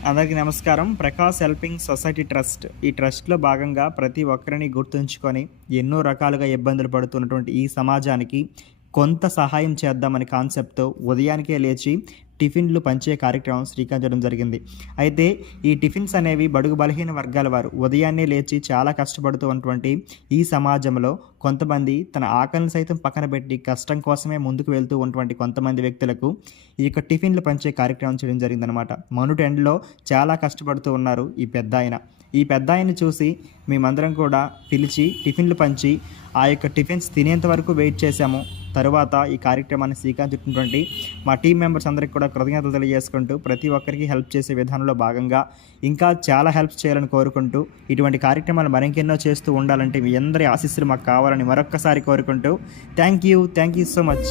అందరికీ నమస్కారం. Prakash helping society trust. ఈ ట్రస్ట్‌లో భాగంగా ప్రతి ఒక్కరిని గుర్తుంచుకొని ఎన్నో రకాలుగా ఇబ్బందులు పడుతున్నటువంటి ఈ సమాజానికి కొంత సహాయం చేద్దామనే కాన్సెప్ట్‌తో ఉదయానికే లేచి టిఫిన్‌లు పంచే కార్యక్రమం శ్రీకారం చుట్టడం జరిగింది. అయితే ఈ టిఫిన్స్ అనేవి బడుగు బలహీన వర్గాల వారు ఉదయాన్నే లేచి చాలా కష్టపడుతూ ఉన్నటువంటి ఈ సమాజంలో కొంతమంది తన ఆకలిని సైతం పక్కన పెట్టి కష్టం కోసమే ముందుకు వెళ్తూ ఉన్నటువంటి కొంతమంది వ్యక్తులకు ఈ యొక్క టిఫిన్‌లు పంచే కార్యక్రమం చేయడం జరిగిందనమాట. మనుడు ఎండలో చాలా కష్టపడుతూ ఉన్నారు ఈ పెద్దాయన. ఈ పెద్దాయన్ని చూసి మేమందరం కూడా పిలిచి టిఫిన్‌లు పంచి ఆ యొక్క టిఫిన్స్ తినేంత వరకు వెయిట్ చేశాము. తరువాత ఈ కార్యక్రమాన్ని శ్రీకారం చుట్టినటువంటి మా టీం మెంబర్స్ అందరికీ కూడా కృతజ్ఞతలు తెలియజేసుకుంటూ ప్రతి ఒక్కరికి హెల్ప్ చేసే విధానంలో భాగంగా ఇంకా చాలా హెల్ప్ చేయాలని కోరుకుంటూ ఇటువంటి కార్యక్రమాలు మరింకెన్నో చేస్తూ ఉండాలంటే మీ అందరి ఆశీస్సులు మాకు కావాలని మరొక్కసారి కోరుకుంటూ థ్యాంక్ యూ సో మచ్.